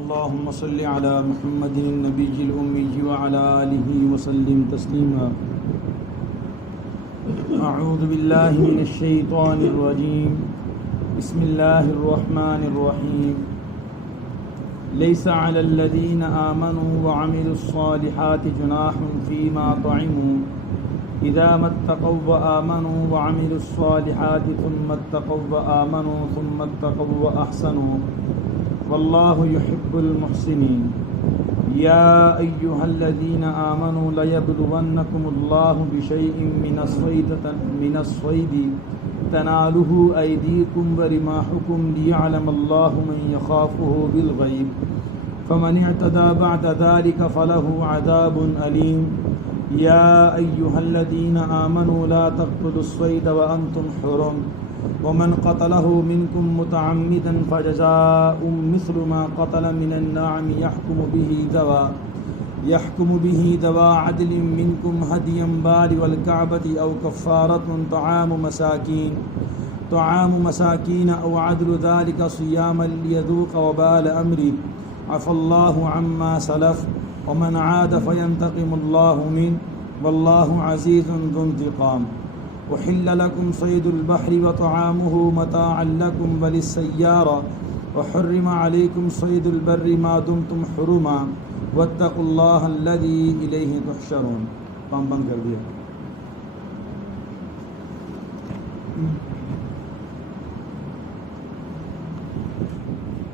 اللهم صل على محمد النبي الأمي وعلى آله وسلم تسليما. أعوذ بالله من الشيطان الرجيم. بسم الله الرحمن الرحيم. ليس على الذين آمنوا وعملوا الصالحات جناح فيما طعموا إذا ما اتقوا وآمنوا وعملوا الصالحات ثم اتقوا وآمنوا ثم اتقوا وأحسنوا والله يحب المحسنين. يا أيها الذين آمنوا ليبلونكم الله بشيء من الصيد تناله أيديكم ورماحكم ليعلم الله من يخافه بالغيب فمن اعتدى بعد ذلك فله عذاب أليم. يا أيها الذين آمنوا لا تقتلوا الصيد وأنتم حرم ومن قتله منكم متعمدا فجزاء مثل ما قتل من النعم يحكم به ذوى عدل منكم هديا بالغ الكعبة أو كفارة طعام مساكين أو عدل ذلك صياما ليذوق وبال أمره عفى الله عما سلف ومن عاد فينتقم الله منه والله عزيز ذو انتقام. أحل لكم صيد البحر وطعامه متاعا لكم وللسيارة وحرم عليكم صيد البر ما دمتم حرما واتقوا الله الذي إليه تحشرون. کام بند کر دیا.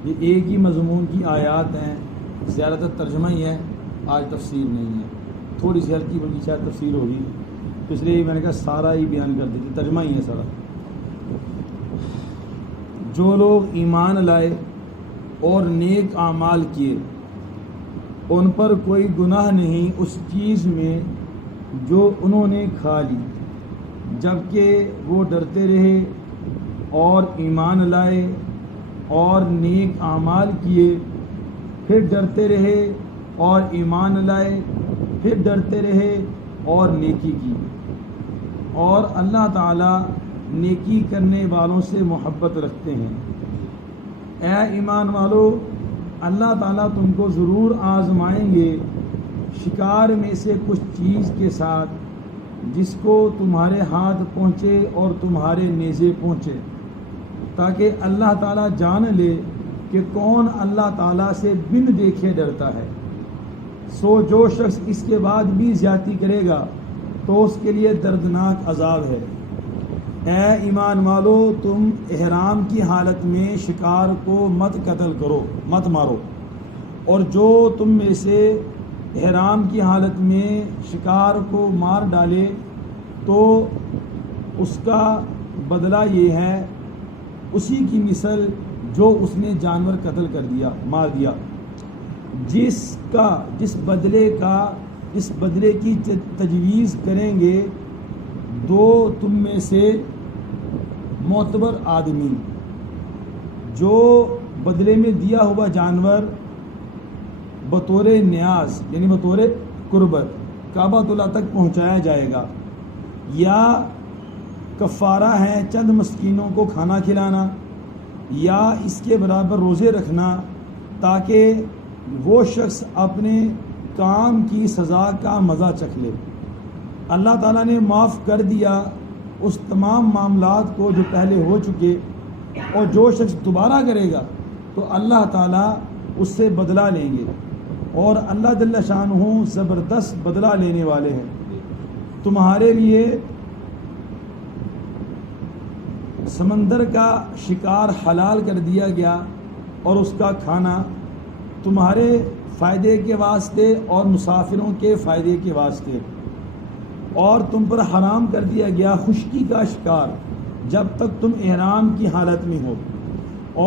یہ ایک ہی مضمون کی آیات ہیں، زیادہ تر ترجمہ ہی ہے، آج تفسیر نہیں ہے. تھوڑی سی ہلکی بلکی شاید تفسیر ہوگی، تو اس لیے میں نے کہا سارا ہی بیان کر دیتی، ترجمہ ہی ہے سارا. جو لوگ ایمان لائے اور نیک اعمال کیے ان پر کوئی گناہ نہیں اس چیز میں جو انہوں نے کھا لی، جبکہ وہ ڈرتے رہے اور ایمان لائے اور نیک اعمال کیے، پھر ڈرتے رہے اور ایمان لائے، پھر ڈرتے رہے اور نیکی کی. اور اللہ تعالیٰ نیکی کرنے والوں سے محبت رکھتے ہیں. اے ایمان والو، اللہ تعالیٰ تم کو ضرور آزمائیں گے شکار میں سے کچھ چیز کے ساتھ جس کو تمہارے ہاتھ پہنچے اور تمہارے نیزے پہنچے، تاکہ اللہ تعالیٰ جان لے کہ کون اللہ تعالیٰ سے بن دیکھے ڈرتا ہے. سو جو شخص اس کے بعد بھی زیادتی کرے گا تو اس کے لیے دردناک عذاب ہے. اے ایمان والو، تم احرام کی حالت میں شکار کو مت قتل کرو، مت مارو، اور جو تم میں سے احرام کی حالت میں شکار کو مار ڈالے تو اس کا بدلہ یہ ہے اسی کی مثل جو اس نے جانور قتل کر دیا، مار دیا. جس بدلے کی تجویز کریں گے دو تم میں سے معتبر آدمی، جو بدلے میں دیا ہوا جانور بطور نیاز یعنی بطور قربت کعبۃ اللہ تک پہنچایا جائے گا، یا کفارہ ہے چند مسکینوں کو کھانا کھلانا، یا اس کے برابر روزے رکھنا، تاکہ وہ شخص اپنے کام کی سزا کا مزہ چکھ لے. اللہ تعالیٰ نے معاف کر دیا اس تمام معاملات کو جو پہلے ہو چکے، اور جو شخص دوبارہ کرے گا تو اللہ تعالیٰ اس سے بدلہ لیں گے، اور اللہ جل شانہ زبردست بدلہ لینے والے ہیں. تمہارے لیے سمندر کا شکار حلال کر دیا گیا اور اس کا کھانا تمہارے فائدے کے واسطے اور مسافروں کے فائدے کے واسطے، اور تم پر حرام کر دیا گیا خشکی کا شکار جب تک تم احرام کی حالت میں ہو.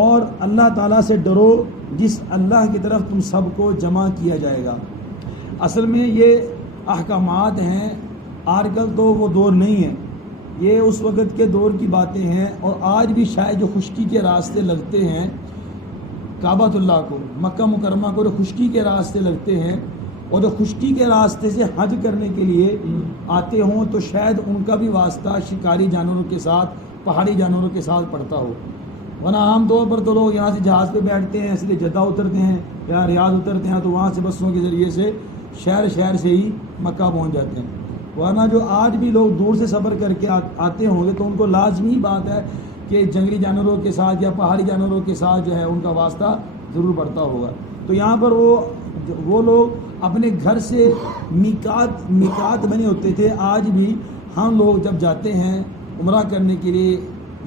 اور اللہ تعالیٰ سے ڈرو جس اللہ کی طرف تم سب کو جمع کیا جائے گا. اصل میں یہ احکامات ہیں، آج کل تو وہ دور نہیں ہے، یہ اس وقت کے دور کی باتیں ہیں. اور آج بھی شاید جو خشکی کے راستے لگتے ہیں کعبۃ اللہ کو، مکہ مکرمہ کو جو خشکی کے راستے لگتے ہیں، اور جو خشکی کے راستے سے حج کرنے کے لیے آتے ہوں تو شاید ان کا بھی واسطہ شکاری جانوروں کے ساتھ، پہاڑی جانوروں کے ساتھ پڑتا ہو. ورنہ عام طور پر تو لوگ یہاں سے جہاز پہ بیٹھتے ہیں، اس لیے جدہ اترتے ہیں یا ریاض اترتے ہیں، تو وہاں سے بسوں کے ذریعے سے شہر سے ہی مکہ پہنچ جاتے ہیں. ورنہ جو آج بھی لوگ دور سے سفر کر کے آتے ہوں گے تو ان کو لازمی بات ہے کہ جنگلی جانوروں کے ساتھ یا پہاڑی جانوروں کے ساتھ جو ہے ان کا واسطہ ضرور پڑتا ہوگا. تو یہاں پر وہ لوگ اپنے گھر سے میقات بنے ہوتے تھے. آج بھی ہم لوگ جب جاتے ہیں عمرہ کرنے کے لیے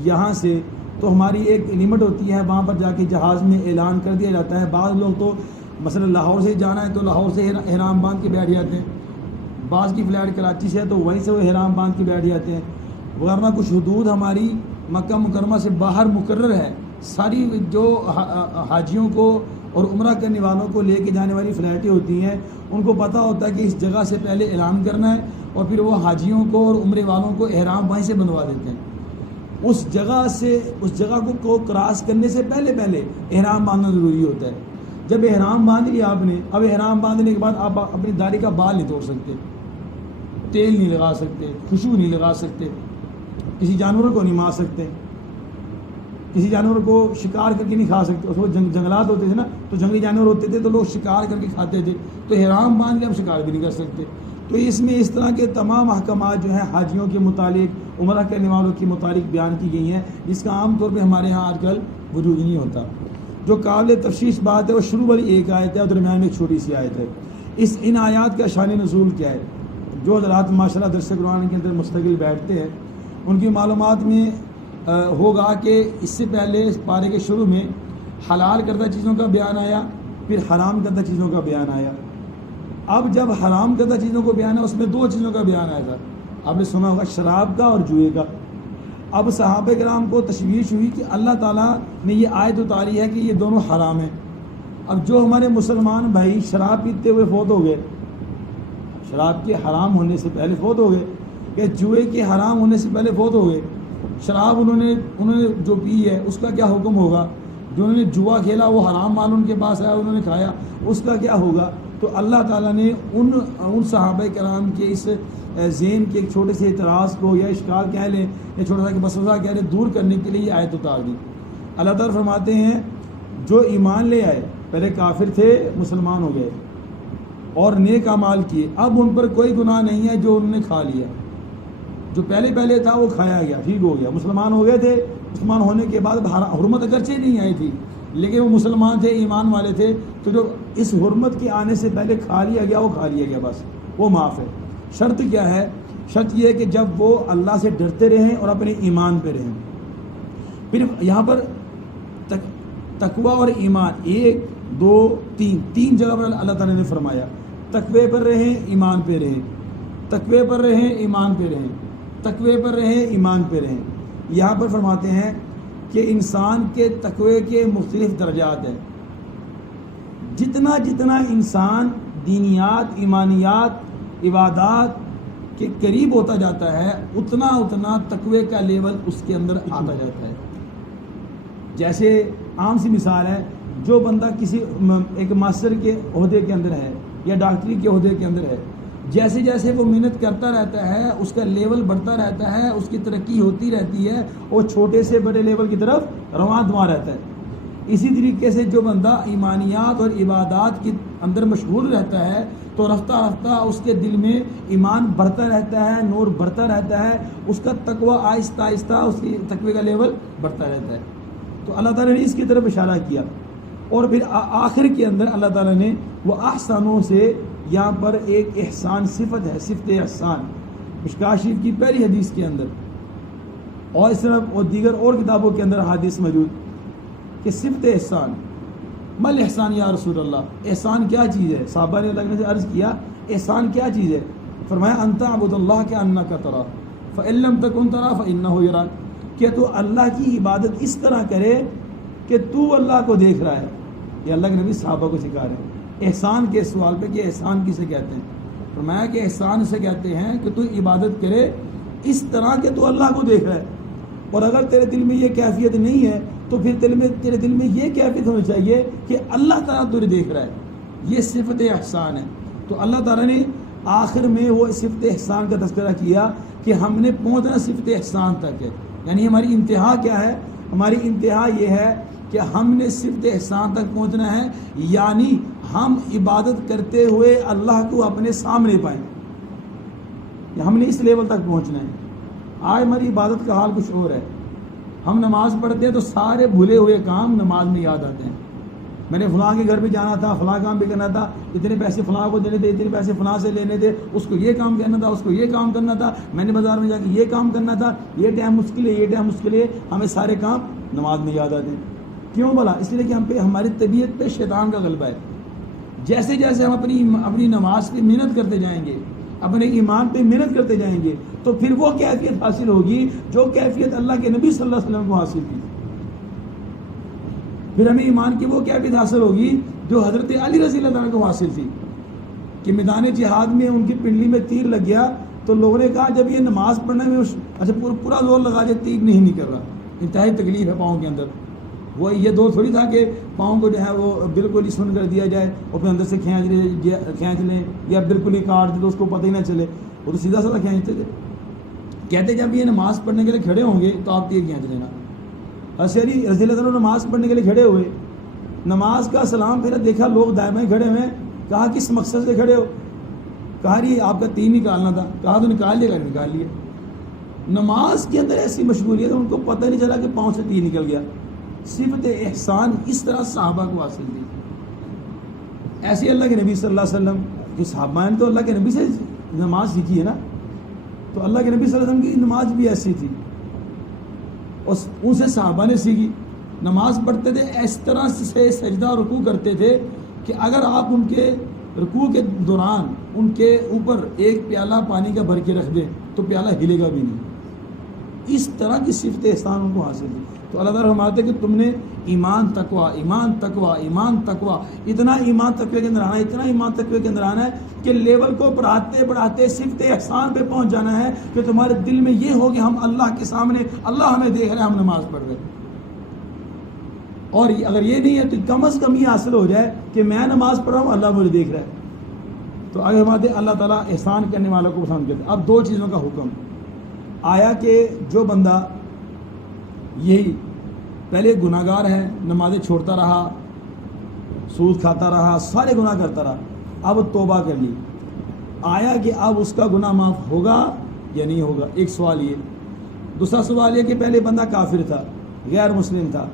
یہاں سے تو ہماری ایک لمٹ ہوتی ہے، وہاں پر جا کے جہاز میں اعلان کر دیا جاتا ہے. بعض لوگ تو مثلا لاہور سے جانا ہے تو لاہور سے احرام باندھ کے بیٹھ جاتے ہیں، بعض کی فلائٹ کراچی سے ہے تو وہیں سے وہ احرام باندھ کے بیٹھ جاتے ہیں. ورنہ کچھ حدود ہماری مکہ مکرمہ سے باہر مقرر ہے. ساری جو حاجیوں کو اور عمرہ کرنے والوں کو لے کے جانے والی فلائٹیں ہوتی ہیں ان کو پتہ ہوتا ہے کہ اس جگہ سے پہلے اعلان کرنا ہے اور پھر وہ حاجیوں کو اور عمرے والوں کو احرام وہیں سے بنوا دیتے ہیں. اس جگہ کو کراس کرنے سے پہلے احرام باندھنا ضروری ہوتا ہے. جب احرام باندھ لیا آپ نے، اب احرام باندھنے کے بعد آپ اپنی داڑھی کا بال نہیں توڑ سکتے، تیل نہیں لگا سکتے، خوشبو نہیں لگا سکتے، کسی جانور کو نہیں مار سکتے، کسی جانور کو شکار کر کے نہیں کھا سکتے. وہ جنگلات ہوتے تھے نا تو جنگلی جانور ہوتے تھے تو لوگ شکار کر کے کھاتے تھے، تو احرام باندھ کے ہم شکار بھی نہیں کر سکتے. تو اس میں اس طرح کے تمام احکامات جو ہیں حاجیوں کے متعلق، عمرہ کرنے والوں کے متعلق بیان کی گئی ہیں، جس کا عام طور پہ ہمارے ہاں آج کل وجود نہیں ہوتا. جو قابل تفصیل بات ہے وہ شروع والی ایک آیت ہے اور درمیان میں ایک چھوٹی سی آیت ہے. ان آیات کا شان نزول کیا ہے؟ جو حضرات ماشاءاللہ درس قرآن کے اندر مستقل بیٹھتے ہیں ان کی معلومات میں ہوگا کہ اس سے پہلے اس پارے کے شروع میں حلال کردہ چیزوں کا بیان آیا، پھر حرام کردہ چیزوں کا بیان آیا. اب جب حرام کردہ چیزوں کو بیان ہے اس میں دو چیزوں کا بیان آیا تھا. آپ نے سنا ہوگا شراب کا اور جوئے کا. اب صحابہ کرام کو تشویش ہوئی کہ اللہ تعالیٰ نے یہ آیت اتاری ہے کہ یہ دونوں حرام ہیں. اب جو ہمارے مسلمان بھائی شراب پیتے ہوئے فوت ہو گئے، شراب کے حرام ہونے سے پہلے فوت ہو گئے، کہ جوئے کے حرام ہونے سے پہلے فوت ہو گئے، شراب انہوں نے جو پی ہے اس کا کیا حکم ہوگا؟ جو انہوں نے جوا کھیلا وہ حرام مال ان کے پاس آیا انہوں نے کھایا، اس کا کیا ہوگا؟ تو اللہ تعالیٰ نے ان صحابہ کرام کے اس ذہن کے ایک چھوٹے سے اعتراض کو یا اشکال کہہ لیں یا چھوٹا سا کہ وسوسہ کہہ لیں، دور کرنے کے لیے یہ آیت اتار دی. اللہ تعالیٰ فرماتے ہیں جو ایمان لے آئے، پہلے کافر تھے مسلمان ہو گئے اور نیک اعمال کیے، اب ان پر کوئی گناہ نہیں ہے جو انہوں نے کھا لیا. جو پہلے تھا وہ کھایا گیا، ٹھیک ہو گیا، مسلمان ہو گئے تھے. مسلمان ہونے کے بعد حرمت اگرچہ نہیں آئی تھی لیکن وہ مسلمان تھے، ایمان والے تھے، تو جو اس حرمت کے آنے سے پہلے کھا لیا گیا وہ کھا لیا گیا، بس وہ معاف ہے. شرط کیا ہے؟ شرط یہ ہے کہ جب وہ اللہ سے ڈرتے رہیں اور اپنے ایمان پہ رہیں. پھر یہاں پر تقوی اور ایمان، 1 2 3 جگہ پر اللہ تعالیٰ نے فرمایا تقوی پر رہیں، ایمان پہ رہیں، تقوی پر رہیں، ایمان پہ رہیں، تقوی پر رہیں، ایمان پہ رہیں. یہاں پر فرماتے ہیں کہ انسان کے تقوی کے مختلف درجات ہیں. جتنا انسان دینیات، ایمانیات، عبادات کے قریب ہوتا جاتا ہے اتنا تقوی کا لیول اس کے اندر آتا جاتا ہے. جیسے عام سی مثال ہے، جو بندہ کسی ایک ماسٹر کے عہدے کے اندر ہے یا ڈاکٹری کے عہدے کے اندر ہے، جیسے جیسے وہ محنت کرتا رہتا ہے اس کا لیول بڑھتا رہتا ہے، اس کی ترقی ہوتی رہتی ہے، وہ چھوٹے سے بڑے لیول کی طرف رواں دواں رہتا ہے. اسی طریقے سے جو بندہ ایمانیات اور عبادات کے اندر مشغول رہتا ہے تو رفتہ رفتہ اس کے دل میں ایمان بڑھتا رہتا ہے، نور بڑھتا رہتا ہے، اس کا تقوی آہستہ آہستہ اس کی تقوی کا لیول بڑھتا رہتا ہے. تو اللہ تعالیٰ نے اس کی طرف اشارہ کیا. اور پھر آخر کے اندر اللہ تعالیٰ نے وہ احسانوں سے یہاں پر ایک احسان صفت ہے، صفت احسان، مشکوٰۃ شریف کی پہلی حدیث کے اندر اور اس طرح اور دیگر اور کتابوں کے اندر حدیث موجود کہ صفت احسان. مل احسان یا رسول اللہ، احسان کیا چیز ہے؟ صحابہ نے لگنے سے عرض کیا احسان کیا چیز ہے؟ فرمایا انت عبد اللہ کے انک ترا فإن لم تکن ترا فإنہ یراک، کہ تو اللہ کی عبادت اس طرح کرے کہ تو اللہ کو دیکھ رہا ہے. یہ اللہ کے نبی صحابہ کو سکھا رہے ہیں. احسان کے سوال پہ کہ احسان کسے کہتے ہیں؟ فرمایا کہ احسان سے کہتے ہیں کہ تو عبادت کرے اس طرح کہ تو اللہ کو دیکھ رہا ہے. اور اگر تیرے دل میں یہ کیفیت نہیں ہے تو پھر تیرے دل میں یہ کیفیت ہونی چاہیے کہ اللہ تعالیٰ تجھے دیکھ رہا ہے. یہ صفت احسان ہے. تو اللہ تعالیٰ نے آخر میں وہ صفت احسان کا تذکرہ کیا کہ ہم نے پہنچنا صفت احسان تک ہے. یعنی ہماری انتہا کیا ہے؟ ہماری انتہا یہ ہے کہ ہم نے صفت احسان تک پہنچنا ہے، یعنی ہم عبادت کرتے ہوئے اللہ کو اپنے سامنے پائیں، ہم نے اس لیول تک پہنچنا ہے۔ آج ہماری عبادت کا حال کچھ اور ہے، ہم نماز پڑھتے ہیں تو سارے بھولے ہوئے کام نماز میں یاد آتے ہیں۔ میں نے فلاں کے گھر بھی جانا تھا، فلاں کام بھی کرنا تھا، اتنے پیسے فلاں کو دینے تھے، اتنے پیسے فلاں سے لینے تھے، اس کو یہ کام کرنا تھا، اس کو یہ کام کرنا تھا، میں نے بازار میں جا کے یہ کام کرنا تھا، یہ ٹائم مشکل ہے، یہ ٹائم مشکل ہے۔ ہمیں سارے کام نماز میں یاد آتے ہیں۔ کیوں بولا؟ اس لیے کہ ہم پہ ہماری طبیعت پہ شیطان کا غلبہ ہے۔ جیسے جیسے ہم اپنی نماز پہ محنت کرتے جائیں گے، اپنے ایمان پہ محنت کرتے جائیں گے، تو پھر وہ کیفیت حاصل ہوگی جو کیفیت اللہ کے نبی صلی اللہ علیہ وسلم کو حاصل تھی۔ پھر ہمیں ایمان کی وہ کیفیت حاصل ہوگی جو حضرت علی رضی اللہ عنہ کو حاصل تھی، کہ میدان جہاد میں ان کی پنڈلی میں تیر لگ گیا تو لوگوں نے کہا جب یہ نماز پڑھنے میں اچھا پورا زور لگا دیا، تیر نہیں نکل رہا، انتہائی تکلیف ہے پاؤں کے اندر۔ وہ یہ دور تھوڑی تھا کہ پاؤں کو جو ہے وہ بالکل ہی سن کر دیا جائے اور پھر اندر سے کھینچ لیں یا بالکل ہی کاٹ دے تو اس کو پتہ ہی نہ چلے، وہ تو سیدھا سادہ کھینچتے تھے۔ کہتے جب یہ نماز پڑھنے کے لیے کھڑے ہوں گے تو آپ تیر کھینچ لینا۔ حضرت علی رضی اللہ عنہ نماز پڑھنے کے لیے کھڑے ہوئے، نماز کا سلام پھر دیکھا لوگ دائیں کھڑے ہوئے، کہا کس مقصد سے کھڑے ہو؟ کہا جی آپ کا تیر نکالنا تھا۔ کہا تو نکال لیا، نکال لیا۔ نماز کے اندر ایسی مشغولیت ان کو پتہ نہیں چلا کہ پاؤں سے تیر نکل گیا۔ صفت احسان اس طرح صحابہ کو حاصل تھی۔ ایسے اللہ کے نبی صلی اللہ علیہ وسلم کہ صحابہ نے تو اللہ کے نبی سے نماز سیکھی ہے نا، تو اللہ کے نبی صلی اللہ علیہ وسلم کی نماز بھی ایسی تھی اور ان سے صحابہ نے سیکھی۔ نماز پڑھتے تھے اس طرح سے سجدہ اور رکوع کرتے تھے کہ اگر آپ ان کے رکوع کے دوران ان کے اوپر ایک پیالہ پانی کا بھر کے رکھ دیں تو پیالہ ہلے گا بھی نہیں۔ اس طرح کی صفت احسان ان کو حاصل تھی۔ تو اللہ تعالیٰ فرماتے کہ تم نے ایمان تقویٰ ایمان تقویٰ ایمان تقویٰ، اتنا ایمان تقویٰ کے اندر آنا ہے، اتنا ایمان تقویٰ کے اندر آنا ہے کہ لیول کو بڑھاتے بڑھاتے صفت احسان پہ پہنچ جانا ہے کہ تمہارے دل میں یہ ہو کہ ہم اللہ کے سامنے، اللہ ہمیں دیکھ رہے ہیں، ہم نماز پڑھ رہے ہیں۔ اور اگر یہ نہیں ہے تو کم از کم یہ حاصل ہو جائے کہ میں نماز پڑھ رہا ہوں، اللہ مجھے دیکھ رہا ہے۔ تو اگر ہمارے اللہ تعالیٰ احسان کرنے والوں کو پسند کرتے۔ اب دو چیزوں کا حکم آیا کہ جو بندہ یہی پہلے گناہ گار ہے، نمازیں چھوڑتا رہا، سود کھاتا رہا، سارے گناہ کرتا رہا، اب توبہ کر لی، آیا کہ اب اس کا گناہ معاف ہوگا یا نہیں ہوگا؟ ایک سوال یہ۔ دوسرا سوال یہ کہ پہلے بندہ کافر تھا، غیر مسلم تھا،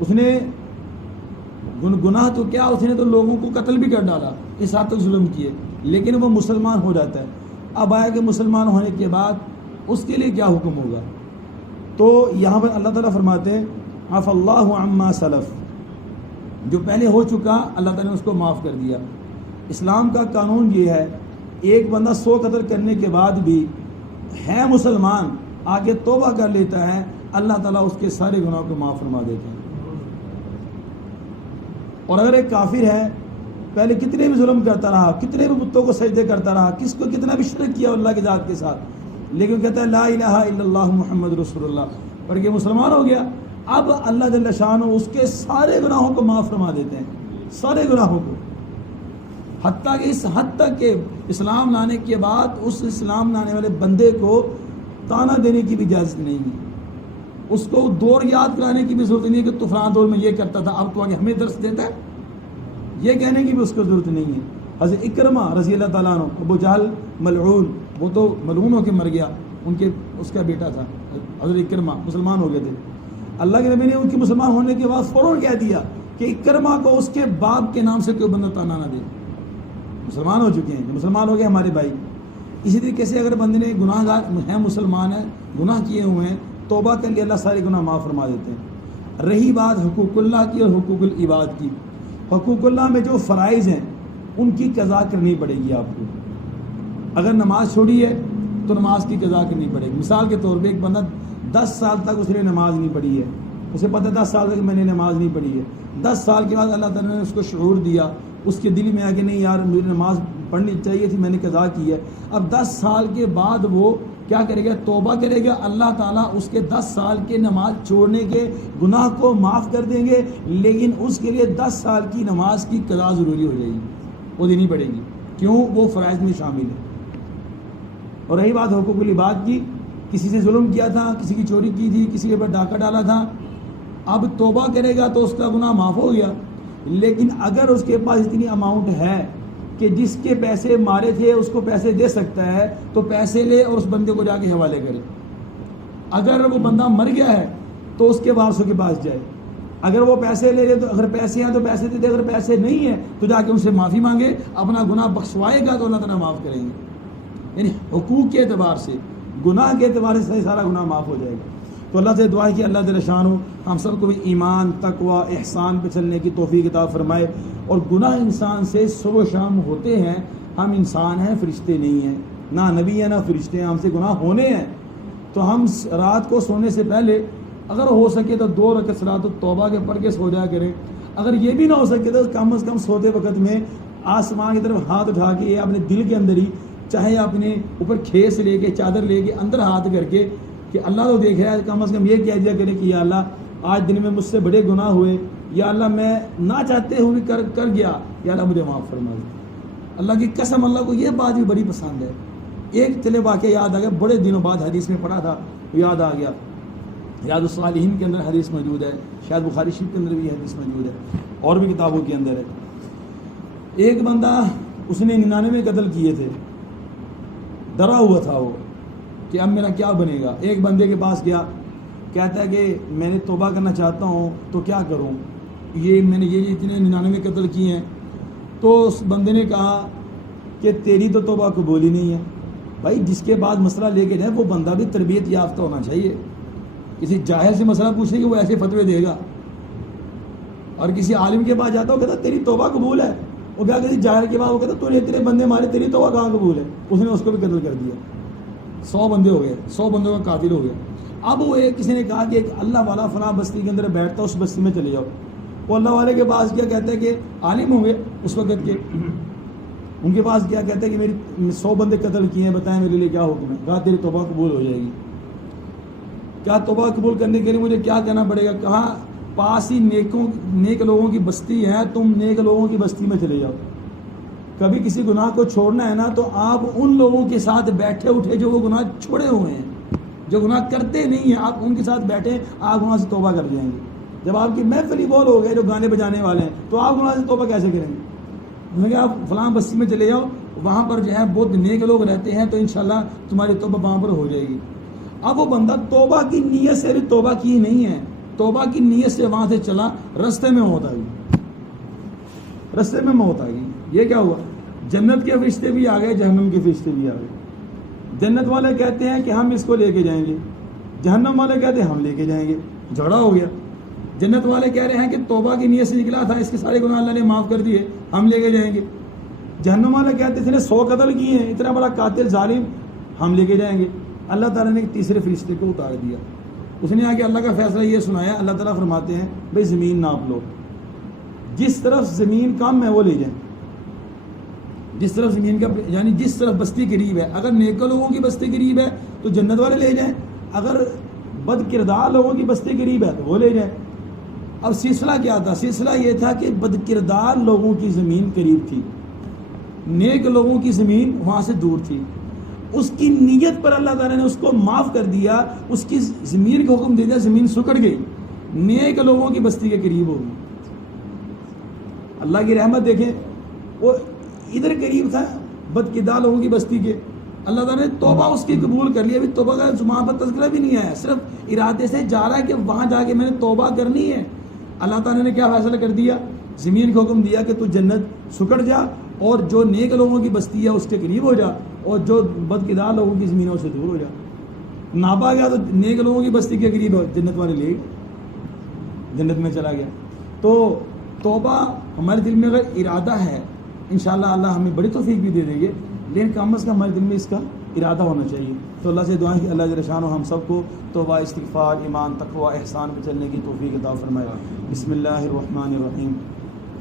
اس نے گناہ تو کیا، اس نے تو لوگوں کو قتل بھی کر ڈالا، اس حد تک ظلم کیے، لیکن وہ مسلمان ہو جاتا ہے۔ اب آیا کہ مسلمان ہونے کے بعد اس کے لیے کیا حکم ہوگا؟ تو یہاں پر اللہ تعالیٰ فرماتے ہیں عفا اللہ عما سلف، جو پہلے ہو چکا اللہ تعالیٰ نے اس کو معاف کر دیا۔ اسلام کا قانون یہ ہے، ایک بندہ 100 قتل کرنے کے بعد بھی ہے مسلمان، آگے توبہ کر لیتا ہے، اللہ تعالیٰ اس کے سارے گناہوں کو معاف فرما دیتے ہیں۔ اور اگر ایک کافر ہے، پہلے کتنے بھی ظلم کرتا رہا، کتنے بھی بتوں کو سجدے کرتا رہا، کس کو کتنا بھی شرک کیا اللہ کی ذات کے ساتھ، لیکن کہتا ہے لا الہ الا اللہ محمد رسول اللہ، پڑھ کے مسلمان ہو گیا، اب اللہ جل شانہ اس کے سارے گناہوں کو معاف فرما دیتے ہیں، سارے گناہوں کو، حتیٰ کہ اس حد تک کہ اسلام لانے کے بعد اس اسلام لانے والے بندے کو تانا دینے کی بھی اجازت نہیں ہے، اس کو دور یاد کرانے کی بھی ضرورت نہیں ہے کہ تو فلاں دور میں یہ کرتا تھا، اب تو آگے ہمیں درس دیتا ہے، یہ کہنے کی بھی اس کو ضرورت نہیں ہے۔ حضرت اکرمہ رضی اللہ تعالیٰ عنہ، ابو جہل ملعون، وہ تو ملعون ہو کے مر گیا، اس کا بیٹا تھا حضرت اکرمہ، مسلمان ہو گئے تھے۔ اللہ کے نبی نے ان کے مسلمان ہونے کے بعد فوراً کہہ دیا کہ اکرمہ کو اس کے باپ کے نام سے کوئی بندہ تانا نہ دے، مسلمان ہو چکے ہیں، مسلمان ہو گئے ہمارے بھائی۔ اسی طریقے سے اگر بندے نے گناہ گار ہیں، مسلمان ہیں، گناہ کیے ہوئے ہیں، توبہ کر کے اللہ سارے گناہ معاف فرما دیتے ہیں۔ رہی بات حقوق اللہ کی اور حقوق العباد کی، حقوق اللہ میں جو فرائض ہیں ان کی قضا کرنی پڑے گی آپ کو۔ اگر نماز چھوڑی ہے تو نماز کی قضا کرنی پڑے گی۔ مثال کے طور پہ ایک بندہ 10 سال تک اس نے نماز نہیں پڑھی ہے، اسے پتہ 10 سال تک میں نے نماز نہیں پڑھی ہے، 10 سال کے بعد اللہ تعالیٰ نے اس کو شعور دیا، اس کے دل میں آ کہ نہیں یار مجھے نماز پڑھنی چاہیے تھی، میں نے قضا کی ہے۔ اب 10 سال کے بعد وہ کیا کرے گا؟ توبہ کرے گا، اللہ تعالیٰ اس کے 10 سال کے نماز چھوڑنے کے گناہ کو معاف کر دیں گے، لیکن اس کے لیے 10 سال کی نماز کی قضا ضروری ہو جائے گی، وہ دینی پڑے گی، کیوں؟ وہ فرائض میں شامل ہے۔ اور رہی بات حقوق العباد کی، کسی سے ظلم کیا تھا، کسی کی چوری کی تھی، کسی کے اوپر ڈاکہ ڈالا تھا، اب توبہ کرے گا تو اس کا گناہ معاف ہو گیا، لیکن اگر اس کے پاس اتنی اماؤنٹ ہے کہ جس کے پیسے مارے تھے اس کو پیسے دے سکتا ہے تو پیسے لے اور اس بندے کو جا کے حوالے کرے. اگر وہ بندہ مر گیا ہے تو اس کے وارثوں کے پاس جائے. اگر وہ پیسے لے لے تو اگر پیسے ہیں تو پیسے دے دے، اگر پیسے نہیں ہیں تو جا کے ان سے معافی مانگے، اپنا گناہ بخشوائے گا تو اللہ تعالیٰ معاف کریں گے. یعنی حقوق کے اعتبار سے، گناہ کے اعتبار سے سارا گناہ معاف ہو جائے گا. تو اللہ سے دعا ہے کہ اللہ جل شانہ ہم سب کو بھی ایمان، تقوی، احسان پہ چلنے کی توفیق عطا فرمائے. اور گناہ انسان سے صبح و شام ہوتے ہیں. ہم انسان ہیں، فرشتے نہیں ہیں، نہ نبی ہیں نہ فرشتے ہیں، ہم سے گناہ ہونے ہیں. تو ہم رات کو سونے سے پہلے اگر ہو سکے تو 2 رکعت صلاۃ التوبہ کے پڑھ کے سو جایا کریں. اگر یہ بھی نہ ہو سکے تو کم از کم سوتے وقت میں آسمان کی طرف ہاتھ اٹھا کے اپنے دل کے اندر ہی، چاہے اپنے اوپر کھیس لے کے، چادر لے کے اندر ہاتھ کر کے کہ اللہ تو دیکھ رہا ہے، کم از کم یہ کہہ دیا کرے کہ یا اللہ آج دن میں مجھ سے بڑے گناہ ہوئے، یا اللہ میں نہ چاہتے ہوئے کر گیا، یا اللہ مجھے معاف فرما دے. اللہ کی قسم اللہ کو یہ بات بھی بڑی پسند ہے. ایک چلے واقعہ یاد آ گیا، بڑے دنوں بعد حدیث میں پڑھا تھا، یاد آ گیا. ریاض الصالحین کے اندر حدیث موجود ہے، شاید بخاری شریف کے اندر بھی حدیث موجود ہے، اور بھی کتابوں کے اندر ہے. ایک بندہ اس نے 99 قتل کیے تھے، ڈرا ہوا تھا وہ کہ اب میرا کیا بنے گا. ایک بندے کے پاس گیا، کہتا ہے کہ میں نے توبہ کرنا چاہتا ہوں تو کیا کروں، میں نے یہ اتنے 99 قتل کیے ہیں. تو اس بندے نے کہا کہ تیری تو توبہ قبول ہی نہیں ہے. بھائی جس کے بعد مسئلہ لے کے جائے وہ بندہ بھی تربیت یافتہ ہونا چاہیے. کسی جاہل سے مسئلہ پوچھے کہ وہ ایسے فتوے دے گا، اور کسی عالم کے پاس جاتا ہو کہتا تیری توبہ قبول ہے، وہ کیا کسی جاہل کے پاس وہ کہتا تو نے تیرے بندے مارے، تیری توبہ کہاں قبول ہے. اس نے اس کو بھی قتل کر دیا. 100 بندے ہو گئے، 100 بندوں کا قاتل ہو گیا. اب وہ کسی نے کہا کہ ایک اللہ والا فلاں بستی کے اندر بیٹھتا، اس بستی میں چلے جاؤ. وہ اللہ والے کے پاس کیا کہتا ہے کہ عالم ہوں گے اس وقت کے، ان کے پاس کیا کہتا ہے کہ میری 100 بندے قتل کیے ہیں، بتائیں میرے لیے کیا حکم ہے. کہا تیری توبہ قبول ہو جائے گی. کیا توبہ قبول کرنے کے لیے مجھے کیا کہنا پڑے گا؟ کہا پاس ہی نیک لوگوں کی بستی ہے، تم نیک لوگوں کی بستی میں چلے جاؤ. کبھی کسی گناہ کو چھوڑنا ہے نا تو آپ ان لوگوں کے ساتھ بیٹھے اٹھے جو وہ گناہ چھوڑے ہوئے ہیں، جو گناہ کرتے نہیں ہیں، آپ ان کے ساتھ بیٹھے، آپ گناہ سے توبہ کر جائیں گے. جب آپ کی محفل ہی بول ہو گئے جو گانے بجانے والے ہیں تو آپ گناہ سے توبہ کیسے کریں گے؟ انہوں نے کہا آپ فلاں بستی میں چلے جاؤ، وہاں پر جو ہے بہت نیک لوگ رہتے ہیں، تو انشاءاللہ تمہاری توبہ وہاں پر ہو جائے گی. اب وہ بندہ توبہ کی نیت سے بھی توبہ کی نہیں ہے، توبہ کی نیت سے وہاں سے چلا، رستے میں موت آ گئی. رستے میں موت آ گئی. یہ کیا ہوا؟ جنت کے فرشتے بھی آ گئے، جہنم کے فرشتے بھی آ گئے. جنت والے کہتے ہیں کہ ہم اس کو لے کے جائیں گے، جہنم والے کہتے ہیں ہم لے کے جائیں گے. جھگڑا ہو گیا. جنت والے کہہ رہے ہیں کہ توبہ کی نیت سے نکلا تھا، اس کے سارے گناہ اللہ نے معاف کر دیے، ہم لے کے جائیں گے. جہنم والے کہتے تھے 100 قتل کیے ہیں، اتنا بڑا قاتل ظالم، ہم لے کے جائیں گے. اللہ تعالیٰ نے تیسرے فرشتے کو اتار دیا. اس نے آگے اللہ کا فیصلہ یہ سنایا. اللہ تعالیٰ فرماتے ہیں بھائی زمین ناپ لو، جس طرف زمین کم ہے وہ لے جائیں، جس طرف زمین کا یعنی جس طرف بستی قریب ہے. اگر نیک لوگوں کی بستی قریب ہے تو جنت والے لے جائیں، اگر بد کردار لوگوں کی بستی قریب ہے تو وہ لے جائیں. اب سلسلہ کیا تھا؟ سلسلہ یہ تھا کہ بد کردار لوگوں کی زمین قریب تھی، نیک لوگوں کی زمین وہاں سے دور تھی. اس کی نیت پر اللہ تعالیٰ نے اس کو معاف کر دیا، اس کی زمین کو حکم دے دیا، زمین سکڑ گئی، نیک لوگوں کی بستی کے قریب ہوگی. اللہ کی رحمت دیکھیں، وہ ادھر قریب تھا بد کردار لوگوں کی بستی کے. اللہ تعالیٰ نے توبہ اس کی قبول کر لیا. ابھی توبہ کا وہاں پر تذکرہ بھی نہیں آیا، صرف ارادے سے جا رہا ہے کہ وہاں جا کے میں نے توبہ کرنی ہے. اللہ تعالیٰ نے کیا فیصلہ کر دیا؟ زمین کو حکم دیا کہ تو جنت سکڑ جا، اور جو نیک لوگوں کی بستی ہے اس کے قریب ہو جا، اور جو بد کردار لوگوں کی زمینوں سے دور ہو جا. ناپا گیا تو نیک لوگوں کی بستی کے قریب جنت والے لے جنت میں چلا گیا. تو توبہ ہمارے دل میں اگر ارادہ ہے انشاءاللہ اللہ ہمیں بڑی توفیق بھی دے دیں گے، لیکن کم از کم ہمارے دل میں اس کا ارادہ ہونا چاہیے. تو اللہ سے دعائیں کہ اللہ جل شانہ ہم سب کو توبہ، استغفار، ایمان، تقوی، احسان پہ چلنے کی توفیق عطا فرمائے. بسم اللہ الرحمن الرحیم.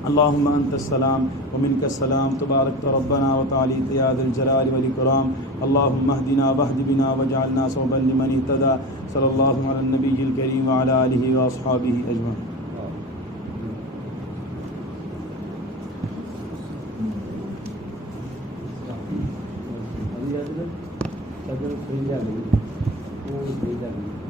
اللہم انت السلام ومنک السلام، تبارک ربنا وتعالیت یا ذا الجلال والاکرام. اللہم اہدنا واہد بنا واجعلنا سببا لمن اہتدی. صلی اللہ علی النبی الکریم وعلی آلہ واصحابہ اجمعین. صحیح جا رہی ہے وہ صحیح جا رہی ہے.